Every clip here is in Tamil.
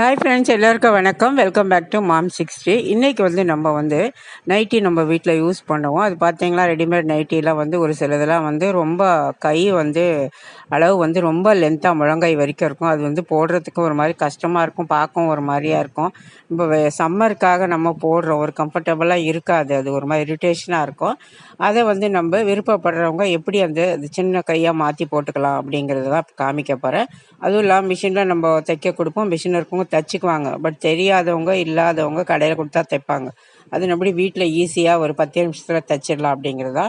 ஹாய் ஃப்ரெண்ட்ஸ், எல்லாருக்கும் வணக்கம். Welcome back to mom 60. இன்றைக்கி நம்ம நைட்டி நம்ம வீட்டில் யூஸ் பண்ணுவோம். அது பார்த்தீங்களா, ரெடிமேட் நைட்டிலாம் ஒரு சிலதெல்லாம் ரொம்ப கை அளவு ரொம்ப லென்த்தாக முழங்கை வரைக்கும் இருக்கும். அது போடுறதுக்கு ஒரு மாதிரி கஷ்டமாக இருக்கும், பார்க்கவும் ஒரு மாதிரியாக இருக்கும். இப்போ சம்மருக்காக நம்ம போடுறோம், ஒரு கம்ஃபர்டபுளாக இருக்காது, அது ஒரு மாதிரி இரிட்டேஷனாக இருக்கும். அதை நம்ம விருப்பப்படுறவங்க எப்படி அந்த சின்ன கையாக மாற்றி போட்டுக்கலாம் அப்படிங்கிறது தான் காமிக்க போகிறேன். அதுவும் இல்லாமல் மிஷினில் நம்ம தைக்க கொடுப்போம், மிஷின் இருக்கவங்க தைச்சிக்குவாங்க. பட் தெரியாதவங்க இல்லாதவங்க கடையில் கொடுத்தா தைப்பாங்க. அது நம்ம வீட்டில் ஈஸியாக ஒரு 10 நிமிஷத்தில் தைச்சிடலாம் அப்படிங்கிறதா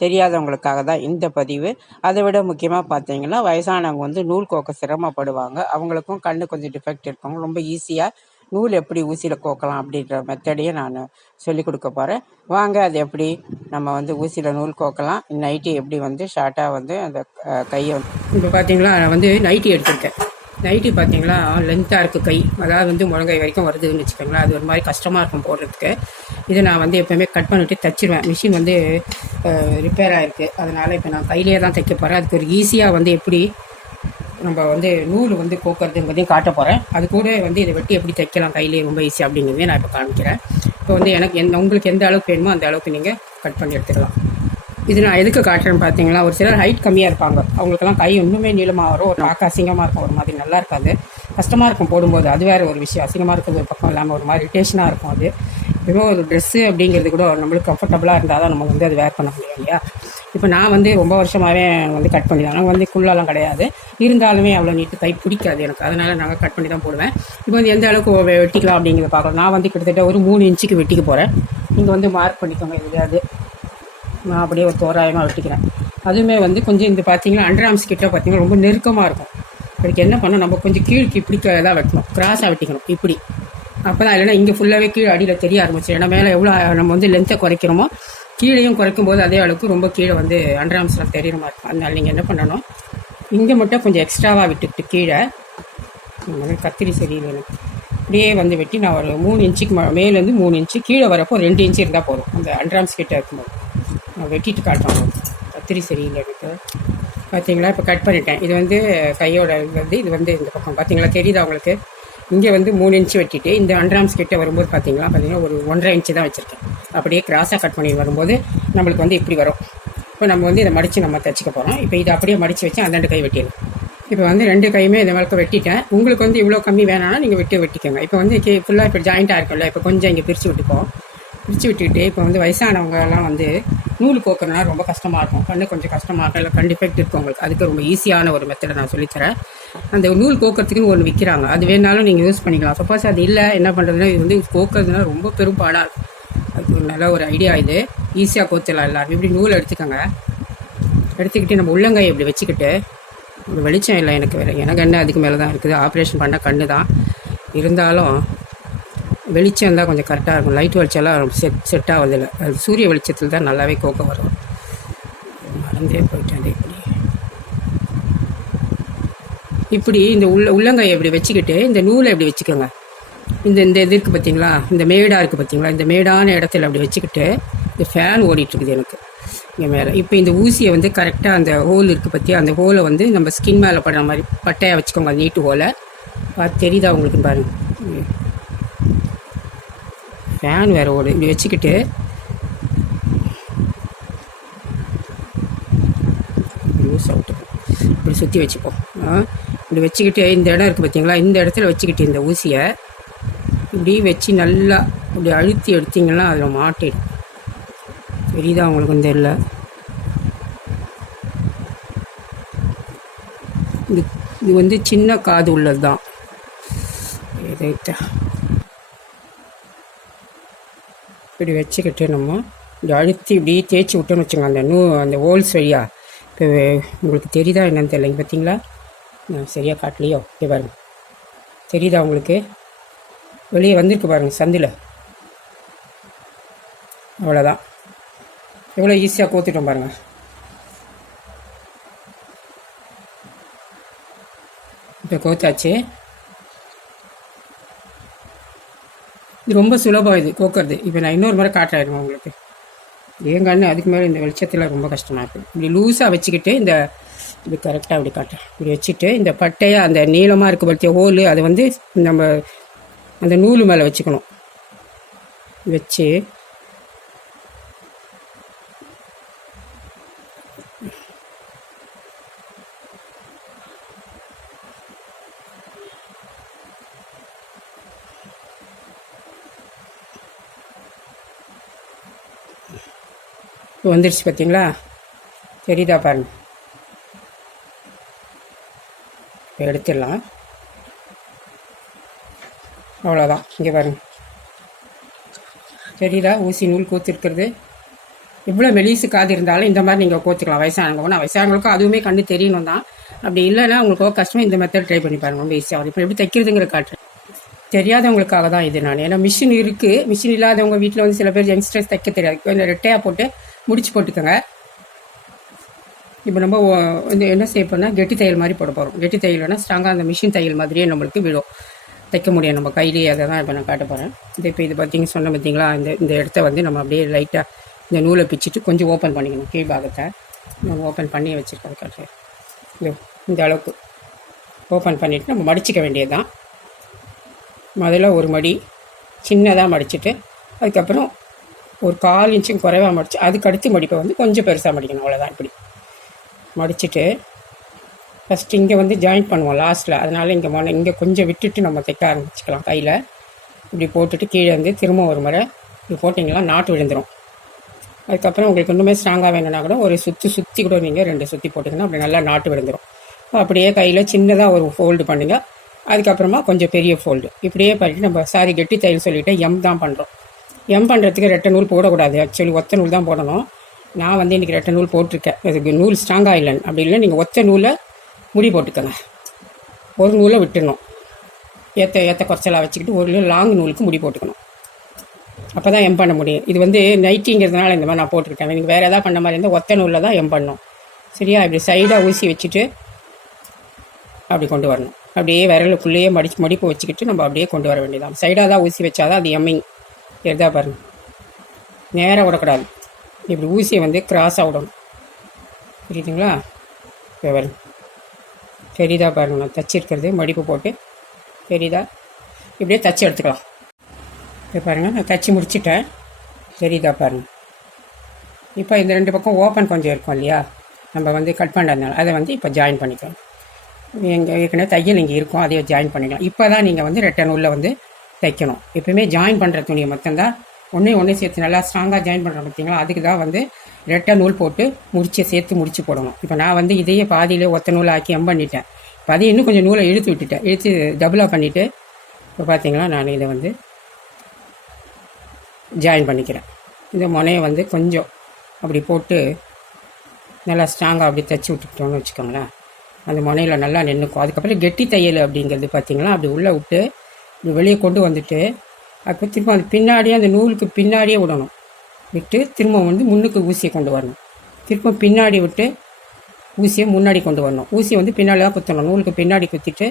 தெரியாதவங்களுக்காக தான் இந்த பதிவு. அதை விட முக்கியமாக பார்த்தீங்கன்னா, வயசானவங்க நூல் கோக்க சிரமப்படுவாங்க. அவங்களுக்கும் கண்ணு கொஞ்சம் டிஃபெக்ட் இருக்கவங்க ரொம்ப ஈஸியாக நூல் எப்படி ஊசியில் கோக்கலாம் அப்படின்ற மெத்தடையே நான் சொல்லிக் கொடுக்க போகிறேன். வாங்க, அது எப்படி நம்ம ஊசியில் நூல் கோக்கலாம், நைட்டி எப்படி ஷார்ட்டாக அந்த கையை இப்போ பார்த்தீங்களா, நான் நைட்டி எடுத்திருக்கேன். நைட்டி பார்த்தீங்களா லென்த்தாக இருக்குது கை, அதாவது முழங்கை வரைக்கும் வருதுன்னு வச்சுக்கோங்களேன். அது ஒரு மாதிரி கஷ்டமாக இருக்கும் போடுறதுக்கு. இதை நான் எப்போயுமே கட் பண்ணிவிட்டு தைச்சிருவேன். மிஷின் ரிப்பேர் ஆகிருக்கு, அதனால் இப்போ நான் கையிலே தான் தைக்க போகிறேன். அதுக்கு ஒரு ஈஸியாக எப்படி நம்ம நூல் கோக்கிறதுங்கிறதையும் காட்ட போகிறேன். அது கூட இதை வெட்டி எப்படி தைக்கலாம் கையிலே ரொம்ப ஈஸி அப்படிங்கிறதையும் நான் இப்போ காமிக்கிறேன். இப்போ எனக்கு உங்களுக்கு எந்த அளவுக்கு வேணுமோ அந்த அளவுக்கு நீங்கள் கட் பண்ணி எடுத்துக்கலாம். இது நான் எதுக்கு காட்டுறேன்னு பார்த்தீங்கன்னா, ஒரு சிலர் ஹைட் கம்மியாக இருப்பாங்க, அவங்களுக்கெல்லாம் கை இன்னுமே நீளமாக வரும், ஒரு பார்க்க அசிங்கமாக இருக்கும், ஒரு மாதிரி நல்லா இருக்காது, கஷ்டமாக இருக்கும் போடும்போது. அது வேறு ஒரு விஷயம், அசிங்கமாக இருக்கிறது ஒரு பக்கம் இல்லாமல் ஒரு மாதிரி இரிட்டேஷனாக இருக்கும். அது இப்போ ஒரு ட்ரெஸ்ஸு அப்படிங்கிறது கூட நம்மளுக்கு கம்ஃபர்டபுளாக இருந்தால் தான் நம்ம அது வேர் பண்ண முடியும் இல்லையா. இப்போ நான் ரொம்ப வருஷமாகவே கட் பண்ணி தான், நாங்கள் குள்ளாலாம் கிடையாது, இருந்தாலுமே அவ்வளோ நீட்டு கை பிடிக்காது எனக்கு, அதனால் நாங்கள் கட் பண்ணி தான் போடுவேன். இப்போ எந்த அளவுக்கு வெட்டிக்கலாம் அப்படிங்கிறத பார்க்கலாம். நான் கிட்டத்தட்ட ஒரு 3 இன்ச்சுக்கு வெட்டிக்க போகிறேன். நீங்கள் மார்க் பண்ணிக்கோங்க எதுலையாவது. நான் அப்படியே ஒரு தோராயமாக வெட்டிக்கிறேன். அதுவுமே கொஞ்சம் இந்த பார்த்தீங்கன்னா அண்டர்ஆர்ம்ஸ் கிட்ட பார்த்தீங்கன்னா ரொம்ப நெருக்கமாக இருக்கும். அதுக்கு என்ன பண்ணணும், நம்ம கொஞ்சம் கீழ்க்கு இப்படி தான் வெட்டணும், கிராஸாக வெட்டிக்கணும் இப்படி. அப்போ தான் இல்லைன்னா இங்கே ஃபுல்லாகவே கீழே அடியில் தெரிய ஆரம்பிச்சு. ஏன்னா மேலே எவ்வளோ நம்ம லென்த்தை குறைக்கிறோமோ கீழேயும் குறைக்கும் போது அதே அளவுக்கு ரொம்ப கீழே அண்டர்ஆர்ம்ஸ்லாம் தெரியுற மாதிரி இருக்கும். அதனால நீங்கள் என்ன பண்ணணும், இங்கே மட்டும் கொஞ்சம் எக்ஸ்ட்ராவாக விட்டுக்கிட்டு கீழே கத்திரி சரியில் எனக்கு அப்படியே வெட்டி நான் ஒரு 3 இன்ச்சுக்கு மேலேருந்து 3 இன்ச்சு கீழே வரப்போ 2 இன்ச்சு இருந்தால் போதும். அந்த அண்டர்ஆர்ம்ஸ் கிட்ட இருக்கும்போது நான் வெட்டிட்டு காட்டுறோம். கத்திரி சரியில்லை எனக்கு. பார்த்தீங்களா, இப்போ கட் பண்ணிட்டேன். இது கையோட இது இந்த பக்கம் பார்த்தீங்களா தெரியுதா உங்களுக்கு. இங்கே 3 இன்ச்சு வெட்டிட்டு இந்த அண்டர்ஆர்ம்ஸ் கிட்ட வரும்போது பார்த்தீங்கன்னா ஒரு 1.5 இன்ச்சு தான் வச்சுருக்கேன். அப்படியே கிராஸாக கட் பண்ணி வரும்போது நம்மளுக்கு இப்படி வரும். இப்போ நம்ம இதை மடித்து நம்ம தைச்சிக்க போகிறோம். இப்போ இதை அப்படியே மடித்து வச்சு அந்த 2 கை வெட்டிடணும். இப்போ 2 கையுமே இந்த மாதிரி வெட்டிட்டேன். உங்களுக்கு இவ்வளோ கம்மி வேணாம்னா நீங்கள் வெட்டிக்கோங்க. இப்போ ஃபுல்லாக இப்போ ஜாயிண்ட்டாக இருக்கும்ல, இப்போ கொஞ்சம் இங்கே பிரித்து விட்டுப்போம். பிரித்து விட்டுக்கிட்டு இப்போ வயசானவங்கலாம் நூல் கோக்குறதுனா ரொம்ப கஷ்டமாக இருக்கும், கண்ணு கொஞ்சம் கஷ்டமாக இருக்கும், இல்லை கண் டிஃபெக்ட் இருக்கும் உங்களுக்கு. அதுக்கு ரொம்ப ஈஸியான ஒரு மெத்தடை நான் சொல்லித்தரேன். அந்த நூல் கோக்கிறதுக்குன்னு ஒன்று விற்கிறாங்க, அது வேணாலும் நீங்கள் யூஸ் பண்ணிக்கலாம். சப்போஸ் அது இல்லை என்ன பண்ணுறதுன்னா, இது கோக்கிறதுனா ரொம்ப பெரும்பாடாக இருக்கும். அது ஒரு நல்ல ஒரு ஐடியா. இது ஈஸியாக கோத்துலாம் எல்லாரும். இப்படி நூல் எடுத்துக்கோங்க. எடுத்துக்கிட்டு நம்ம உள்ளங்கை இப்படி வச்சுக்கிட்டு, ஒரு வெளிச்சம் இல்லை எனக்கு வேறு, எனக்கு கண்ணு அதுக்கு மேலே தான் இருக்குது, ஆப்ரேஷன் பண்ண கண்ணு தான், இருந்தாலும் வெளிச்சம் தான் கொஞ்சம் கரெக்டாக இருக்கும். லைட் வெளிச்சம்லாம் செட் ஆகுதில்லை, அது சூரிய வெளிச்சத்தில் தான் நல்லாவே கோக்க வரும். மறந்தே போயிட்டேன். இப்படி இந்த உள்ளங்கையை இப்படி வச்சுக்கிட்டு இந்த நூலை இப்படி வச்சுக்கோங்க. இந்த இது இருக்குது பார்த்தீங்களா, இந்த மேடாக இருக்குது பார்த்தீங்களா, இந்த மேடான இடத்துல அப்படி வச்சுக்கிட்டு இந்த ஃபேன் ஓடிட்டுருக்குது எனக்கு இங்கே மேலே. இப்போ இந்த ஊசியை கரெக்டாக அந்த ஹோல் இருக்குது பற்றி, அந்த ஹோலை நம்ம ஸ்கின் மேலே படுற மாதிரி பட்டையாக வச்சுக்கோங்க. அது நீட்டு ஹோலை பார்த்து தெரியுதா உங்களுக்கு பாருங்கள். ஃபேன் வேறு ஓடு. இப்படி வச்சுக்கிட்டு யூஸ் அவுட்டு இப்படி சுற்றி வச்சுப்போம். இப்படி வச்சுக்கிட்டு இந்த இடம் இருக்குது பார்த்தீங்களா, இந்த இடத்துல வச்சுக்கிட்டு இந்த ஊசியை இப்படி வச்சு நல்லா இப்படி அழுத்தி எடுத்திங்கன்னா அதில் மாட்டிடும். தெரியுதா உங்களுக்கு தெரியல. இது சின்ன காது உள்ளது தான். இதைத்த இப்படி வச்சுக்கிட்டு நம்ம இப்படி அழுத்தி இப்படி தேய்ச்சி விட்டோன்னு வச்சுக்கோங்க அந்த ஹோல்ஸ் வழியா. இப்போ உங்களுக்கு தெரியுதா என்னன்னு தெரியலைங்க பார்த்தீங்களா, நான் சரியாக காட்டலையோ. இப்படி பாருங்க, தெரியுதா உங்களுக்கு, வெளியே வந்திருக்கு பாருங்கள் சந்தில். அவ்வளோதான், எவ்வளோ ஈஸியாக கோத்துட்டோம் பாருங்கள். இப்போ கோத்தாச்சு. இது ரொம்ப சுலபம் இது கோக்கிறது. இப்போ நான் இன்னொரு முறை காட்டுறேன் உங்களுக்கு. என் கண்ணு அதுக்கு மேலே இந்த வெளிச்சத்தில் ரொம்ப கஷ்டமாக இருக்குது. இப்படி லூஸாக வச்சுக்கிட்டு இந்த இப்படி கரெக்டாக இப்படி காட்டுறேன். இப்படி வச்சுட்டு இந்த பட்டையை அந்த நீளமாக இருக்க பற்றிய ஹோலு அதை வந்து நம்ம அந்த நூல் மேலே வச்சுக்கணும். வச்சு வந்துருச்சு பார்த்தீங்களா? தெரியுதா பாருங்கள். எடுத்துடலாம். அவ்வளோதான். இங்கே பாருங்கள், தெரியுதா ஊசி நூல் கோத்துருக்கிறது? இவ்வளோ மெலிசு காது இருந்தாலும் இந்த மாதிரி நீங்கள் கோத்துக்கலாம். வயசானவங்க வயசானவங்களுக்கும் அதுவுமே கண்டு தெரியணும் தான். அப்படி இல்லைன்னா உங்களுக்கு கஷ்டமாக இந்த மெத்தட் ட்ரை பண்ணி பாருங்கள், ரொம்ப ஈஸியாக. இப்போ எப்படி தைக்கிறதுங்கிற காட்டுறேன். தெரியாதவங்களுக்காக தான் இது. நான் ஏன்னா மிஷின் இருக்குது. மிஷின் இல்லாதவங்க வீட்டில் வந்து சில பேர் யங்ஸ்டர்ஸ் தைக்க தெரியாது. கொஞ்சம் ரெட்டையாக போட்டு முடிச்சு போட்டுக்கோங்க. இப்போ நம்ம வந்து என்ன செய்ய போனால் கெட்டி தையல் மாதிரி போட போகிறோம். கெட்டி தையல்னா ஸ்ட்ராங்காக அந்த மிஷின் தையல் மாதிரியே நம்மளுக்கு விடும், தைக்க முடியும் நம்ம கையிலேயே. அதை தான் இப்போ நான் காட்ட போகிறேன். இப்போ இது பார்த்தீங்க சொன்ன பார்த்தீங்களா? இந்த இடத்த வந்து நம்ம அப்படியே லைட்டாக இந்த நூலை பிச்சுட்டு கொஞ்சம் ஓப்பன் பண்ணிக்கணும். கீழ் பாகத்தை நம்ம ஓப்பன் பண்ணி வச்சுருக்கோம். காட்டுறேன். இந்த அளவுக்கு ஓப்பன் பண்ணிவிட்டு நம்ம மடிச்சிக்க வேண்டியது தான். முதல்ல ஒரு மடி சின்னதாக மடிச்சுட்டு அதுக்கப்புறம் ஒரு 1/4 இன்ச்சும் குறைவாக மடித்து அதுக்கடுத்து மடிப்பை வந்து கொஞ்சம் பெருசாக மடிக்கணும். அவ்வளோதான். இப்படி மடிச்சுட்டு ஃபஸ்ட்டு இங்கே வந்து ஜாயின் பண்ணுவோம் லாஸ்ட்டில். அதனால் இங்கே கொஞ்சம் விட்டுட்டு நம்ம தைக்க ஆரம்பிச்சிக்கலாம். கையில் இப்படி போட்டுட்டு கீழே வந்து திரும்ப ஒரு முறை இப்படி போட்டிங்கன்னா நாட்டு விழுந்துடும். அதுக்கப்புறம் உங்களுக்கு இன்னுமே ஸ்ட்ராங்காக வேணும்னா கூட ஒரு சுற்றி கூட நீங்கள் 2 சுற்றி போட்டிங்கன்னா அப்படி நல்லா நாட்டு விழுந்துடும். அப்படியே கையில் சின்னதாக ஒரு ஃபோல்டு பண்ணுங்கள். அதுக்கப்புறமா கொஞ்சம் பெரிய ஃபோல்டு இப்படியே பண்ணிட்டு நம்ம கெட்டி தையல் சொல்லிவிட்டு எம் தான் பண்ணுறோம். எம் பண்ணுறதுக்கு ரெட்டை நூல் போடக்கூடாது. ஆக்சுவலி ஒத்த நூல் தான் போடணும். நான் வந்து இன்றைக்கி ரெட்டை நூல் போட்டிருக்கேன். அதுக்கு நூல் ஸ்ட்ராங்காக இல்லைன்னு. அப்படி இல்லை நீங்கள் ஒத்த நூலை முடி போட்டுக்கோங்க. ஒரு நூலை விட்டுடணும். ஏற்ற குறைச்சலாக வச்சுக்கிட்டு ஒரு லாங் நூலுக்கு முடி போட்டுக்கணும். அப்போ தான் எம் பண்ண முடியும். இது வந்து நைட்டிங்கிறதுனால இந்த மாதிரி நான் போட்டுக்கிட்டேன். நீங்கள் வேறு எதாவது பண்ண மாதிரி இருந்தால் ஒத்த நூலில் தான் எம் பண்ணணும். சரியா? இப்படி சைடாக ஊசி வச்சுட்டு அப்படி கொண்டு வரணும். அப்படியே விரலுக்குள்ளேயே மடிப்பு வச்சுக்கிட்டு நம்ம அப்படியே கொண்டு வர வேண்டியதான். சைடாக தான் ஊசி வச்சாதான் அது எம்மிங். எதா பாருங்கள், நேராக விடக்கூடாது. இப்படி ஊசியை வந்து கிராஸாக விடணும். புரியுதுங்களா? இப்போ வரும். தெரியுதா பாருங்கள், நான் தச்சிருக்கிறது மடிப்பு போட்டு தெரியுதா? இப்படியே தச்சு எடுத்துக்கலாம். இப்போ பாருங்கள், நான் தச்சு முடிச்சுட்டேன். தெரியுதா பாருங்கள்? இப்போ இந்த 2 பக்கம் ஓப்பன் கொஞ்சம் இருக்கும் இல்லையா, நம்ம வந்து கட் பண்ணுறதுனால அதை வந்து இப்போ ஜாயின் பண்ணிக்கலாம். எங்கள் ஏற்கனவே தையல் இங்கே இருக்கும், அதையே ஜாயின் பண்ணிக்கலாம். இப்போ தான் நீங்கள் வந்து ரெட்டை நூலில் வந்து தைக்கணும். எப்பவுமே ஜாயின் பண்ணுற துணியை மட்டும்தான் ஒன்று சேர்த்து நல்லா ஸ்ட்ராங்காக ஜாயின் பண்ணுற பார்த்தீங்களா, அதுக்கு தான் வந்து ரெட்டை நூல் போட்டு சேர்த்து முடிச்சு போடணும். இப்போ நான் வந்து இதையே பாதியிலே ஒத்த நூல் ஆக்கி எம் பண்ணிட்டேன். இப்போ அதையும் இன்னும் கொஞ்சம் நூலை இழுத்து டபுளாக பண்ணிவிட்டு இப்போ பார்த்தீங்களா நான் இதை வந்து ஜாயின் பண்ணிக்கிறேன். இந்த முனையை வந்து கொஞ்சம் அப்படி போட்டு நல்லா ஸ்ட்ராங்காக அப்படி தைச்சி விட்டுக்கிட்டோன்னு வச்சுக்கோங்களேன். அந்த முனையில் நல்லா நின்றுக்கும். அதுக்கப்புறம் கெட்டி தையல் அப்படிங்கிறது பார்த்தீங்களா, அப்படி உள்ளே விட்டு இப்படி வெளியே கொண்டு வந்துட்டு அப்போ திரும்ப அது பின்னாடியே அந்த நூலுக்கு பின்னாடியே விடணும். விட்டு திரும்ப வந்து முன்னுக்கு ஊசியை கொண்டு வரணும். திரும்ப பின்னாடி விட்டு ஊசியை முன்னாடி கொண்டு வரணும். ஊசியை வந்து பின்னாடி தான் குத்தணும். நூலுக்கு பின்னாடி குத்திட்டு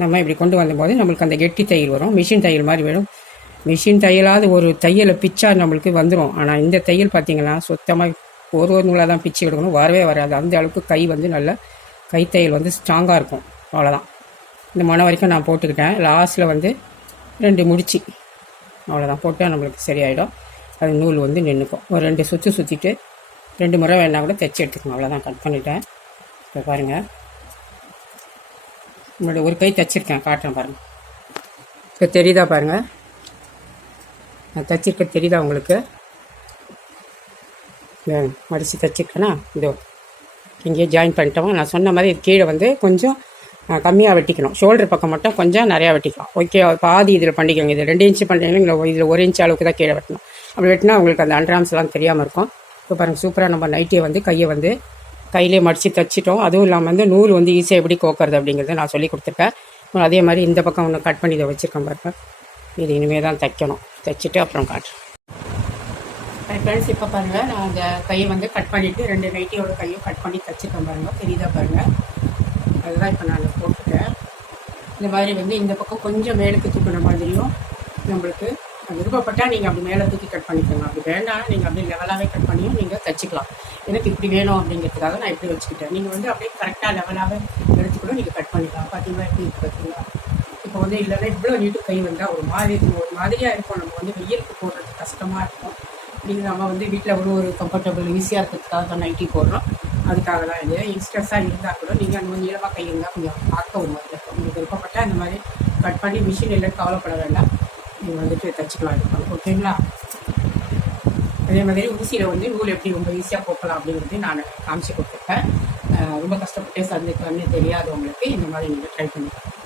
நம்ம இப்படி கொண்டு வந்தபோது நம்மளுக்கு அந்த கெட்டி தையல் வரும். மிஷின் தையல் மாதிரி வரும். மிஷின் தையலாவது ஒரு தையலை பிச்சா நம்மளுக்கு வந்துடும். ஆனால் இந்த தையல் பார்த்திங்கன்னா சுத்தமாக ஒரு நூலாக தான் பிச்சு எடுக்கணும், வரவே வராது. அந்த அளவுக்கு கை வந்து நல்ல கைத்தையல் வந்து ஸ்ட்ராங்காக இருக்கும். அவ்வளோதான். இந்த மனை வரைக்கும் நான் போட்டுக்கிட்டேன். லாஸ்ட்டில் வந்து 2 முடிச்சு அவ்வளோதான் போட்டால் நம்மளுக்கு சரியாயிடும். அது நூல் வந்து நின்றுக்கும். ஒரு 2 சுற்றிட்டு 2 முறை வேணால் கூட தைச்சி எடுத்துக்கணும். அவ்வளோதான், கட் பண்ணிட்டேன். இப்போ பாருங்கள், நம்மளோட ஒரு கை தைச்சிருக்கேன், காட்டுறேன் பாருங்கள். இப்போ தெரியுதா பாருங்கள், நான் தைச்சிருக்க தெரியுதா உங்களுக்கு? மடித்து தைச்சிருக்கேன்னா இதோ இங்கேயே ஜாயின் பண்ணிட்டோம். நான் சொன்ன மாதிரி இது கீழே வந்து கொஞ்சம் கம்மியாக வெட்டிக்கணும். ஷோல்டர் பக்கம் மட்டும் கொஞ்சம் நிறையா வெட்டிக்கலாம். ஓகே, பாதி இதில் பண்ணிக்கோங்க. இது 2 இன்ச்சு பண்ணுறீங்கன்னா இதில் 1 இன்ச் அளவுக்கு தான் கீழே வெட்டணும். அப்படி வெட்டினா உங்களுக்கு அந்த அண்டர்ஆர்ம்ஸ்லாம் தெரியாமல் இருக்கும். இப்போ பாருங்கள், சூப்பராக நம்ம நைட்டியை வந்து கையை வந்து கையிலே மடித்து தைச்சிட்டோம். அதுவும் இல்லாமல் வந்து நூல் வந்து ஈஸியாக எப்படி கோக்கிறது அப்படிங்கிறத நான் சொல்லி கொடுத்துருக்கேன். அதே மாதிரி இந்த பக்கம் ஒன்று கட் பண்ணி இதை வச்சுருக்கேன் பாருங்கள். இது இனிமேல் தான் தைக்கணும். தைச்சிட்டு அப்புறம் காட்டுறேன். ஃப்ரெண்ட்ஸ், இப்போ பாருங்கள், நான் அந்த கையை வந்து கட் பண்ணிவிட்டு 2 நைட்டியோட கையும் கட் பண்ணி தைச்சிருக்கேன் பாருங்கள். தெரியுதா பாருங்கள்? அதுதான் இப்போ நான் போட்டுட்டேன். இந்த மாதிரி வந்து இந்த பக்கம் கொஞ்சம் மேலுக்கு தூக்குன மாதிரியும் நம்மளுக்கு விருப்பப்பட்டால் நீங்கள் அப்படி மேலே தூக்கி கட் பண்ணிக்கோங்க. அப்படி வேண்டாம் நீங்கள் அப்படியே லெவலாகவே கட் பண்ணியும் நீங்கள் தைச்சிக்கலாம். எனக்கு இப்படி வேணும் அப்படிங்கிறதுக்காக நான் இப்படி வச்சுக்கிட்டேன். நீங்கள் வந்து அப்படியே கரெக்டாக லெவலாகவே எடுத்துக்கூட நீங்கள் கட் பண்ணிக்கலாம். பார்த்தீங்களா எப்படி இருக்குது பார்த்தீங்களா? இப்போ வந்து இல்லைன்னா இவ்வளோ நீட்டு கை வந்தால் ஒரு மாதிரியாக இருக்கும். நம்ம வந்து வெயிலுக்கு போடுறது கஷ்டமாக இருக்கும். நீங்கள் நம்ம வந்து வீட்டில் ஒரு கம்ஃபர்டபுள் ஈஸியாக இருக்கிறதுக்காக தான் நைட்டி போடுறோம். அதுக்காக தான் இது எக்ஸ்ட்ரெஸ்ஸாக இருந்தால் கூட நீங்கள் அந்த மாதிரி நீளமாக கை இருந்தால் கொஞ்சம் பார்க்க ஒரு மாதிரி இருக்கும். உங்களுக்கு விருப்பப்பட்டால் இந்த மாதிரி கட் பண்ணி மிஷின் இல்லைன்னு கவலைப்பட வேண்டாம். நீங்கள் வந்துட்டு தைச்சிக்கலாம் இருப்பாங்க. ஓகேங்களா? அதே மாதிரி ஊசியில் வந்து நூல் எப்படி ரொம்ப ஈஸியாக போக்கலாம் அப்படிங்கிறது நான் காமிச்சு கொடுத்துருக்கேன். ரொம்ப கஷ்டப்பட்டே கண்ணு தெரியாதவங்களுக்கு இந்த மாதிரி நீங்கள் ட்ரை பண்ணிக்கலாம்.